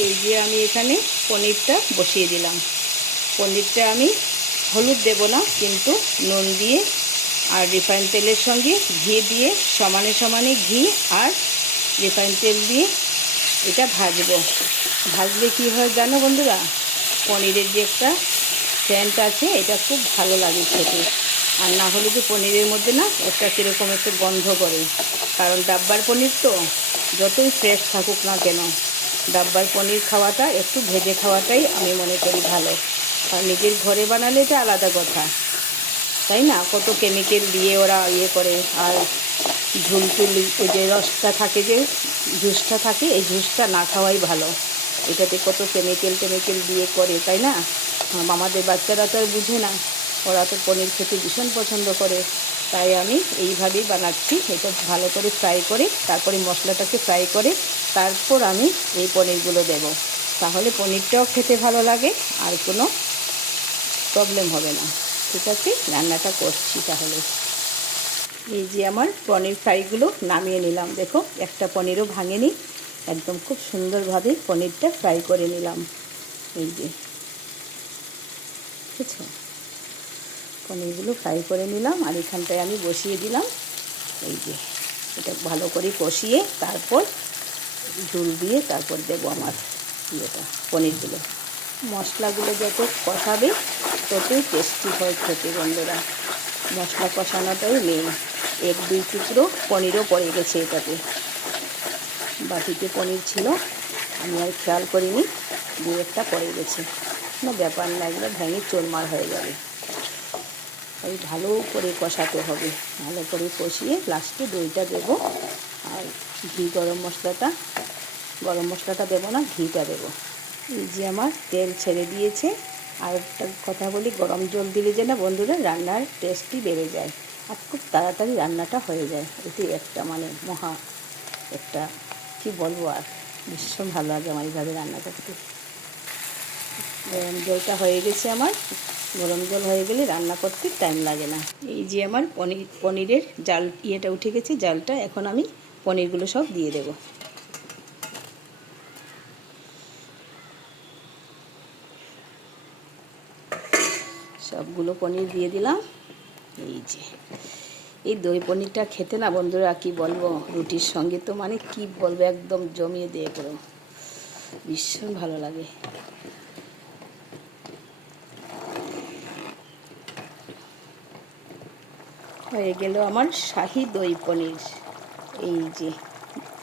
এই যে আমি এখানে পনিরটা বসিয়ে দিলাম। পনিরটা আমি হলুদ দেব না, কিন্তু নুন দিয়ে আর রিফাইন তেলের সঙ্গে ঘি দিয়ে সমানে সমানে ঘি আর রিফাইন তেল দিয়ে এটা ভাজবো। ভাজলে কি হয় জানো বন্ধুরা, পনিরের যে একটা সেন্ট আছে এটা খুব ভালো লাগে খেতে। আর না হলে যে পনিরের মধ্যে না একটা কীরকম একটা গন্ধ করে, কারণ ডাব্বার পনির তো যতই ফ্রেশ থাকুক না কেন, ডাব্বার পনির খাওয়াটা একটু ভেজে খাওয়াটাই আমি মনে করি ভালো। আর নিজের ঘরে বানালে এটা আলাদা কথা, তাই না? কত কেমিক্যাল দিয়ে ওরা করে। আর ঝুল টুল ওই যে রসটা থাকে, যে জুসটা থাকে, এই জুসটা না খাওয়াই ভালো। এটাতে কত কেমিক্যাল দিয়ে করে, তাই না? আমাদের বাচ্চারা তো আর বুঝে না, ওরা তো পনির খেতে ভীষণ পছন্দ করে। তাই আমি এইভাবেই বানাচ্ছি। এটা ভালো করে ফ্রাই করে, তারপরে মশলাটাকে ফ্রাই করে তারপর আমি এই পনিরগুলো দেব। তাহলে পনিরটাও খেতে ভালো লাগে আর কোনো প্রবলেম হবে না। ঠিক আছে, রান্নাটা করছি তাহলে। এই যে আমার পনির ফ্রাইগুলো নামিয়ে নিলাম। দেখো, একটা পনিরও ভাঙেনি, একদম খুব সুন্দরভাবে পনিরটা ফ্রাই করে নিলাম। এই যে বুঝছো, পনিরগুলো ফ্রাই করে নিলাম আর এখানটায় আমি বসিয়ে দিলাম। এই যে এটা ভালো করে কষিয়ে তারপর ঝোল দিয়ে তারপর দেবো আমার পনিরগুলো। মশলাগুলো যত কষাবে ততই টেস্টি হয় খেতে বন্ধুরা। মশলা কষানোটাই মেন। এক দুই টুকরো পনিরও পড়ে গেছে এটাতে, বাটিতে পনির ছিল, আমি আর খেয়াল করিনি, দু একটা পড়ে গেছে। কোনো ব্যাপার না, এগুলো ভেঙে চোরমার হয়ে যাবে। তাই ভালো করে কষাতে হবে, ভালো করে কষিয়ে লাস্টে দইটা দেবো। আর গরম মশলাটা দেবো না, ঘিটা দেবো। এই যে আমার তেল ছেড়ে দিয়েছে। আর একটা কথা বলি, গরম জল দিলে যে না বন্ধুরা, রান্নার টেস্টই বেড়ে যায় আর খুব তাড়াতাড়ি রান্নাটা হয়ে যায়। এটি একটা একটা কি বলবো, আর ভীষণ ভালো লাগে আমার এইভাবে রান্না করতে। গরম জলটা হয়ে গেছে আমার। গরম জল হয়ে গেলে রান্না করতে টাইম লাগে না। এই যে আমার পনিরের জাল উঠে গেছে, জালটা। এখন আমি পনিরগুলো সব দিয়ে দেবো। সবগুলো পনির দিয়ে দিলাম। এই যে এই দই পনিরটা খেতে না বন্ধুরা কি বলবো, রুটির সঙ্গে তো মানে কি বলবো, একদম জমিয়ে দিয়ে করো, ভীষণ ভালো লাগে। হয়ে গেল আমার শাহি দই পনির। এই যে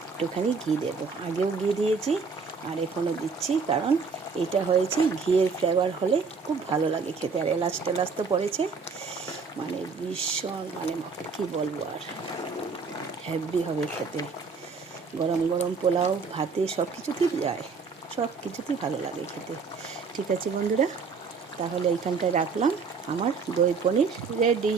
একটুখানি ঘি দেবো, আগেও ঘি দিয়েছি আর এখনও দিচ্ছি, কারণ এটা হয়েছে ঘিয়ের ফ্লেভার হলে খুব ভালো লাগে খেতে। আর এলাচ টেলাচ তো পড়েছে, মানে ভীষণ মানে কি বলবো, আর হেভি হবে খেতে। গরম গরম পোলাও, ভাতে সব কিছুতেই যায়, সব কিছুতেই ভালো লাগে খেতে। ঠিক আছে বন্ধুরা, তাহলে এইখানটায় রাখলাম। আমার দই পনির রেডি।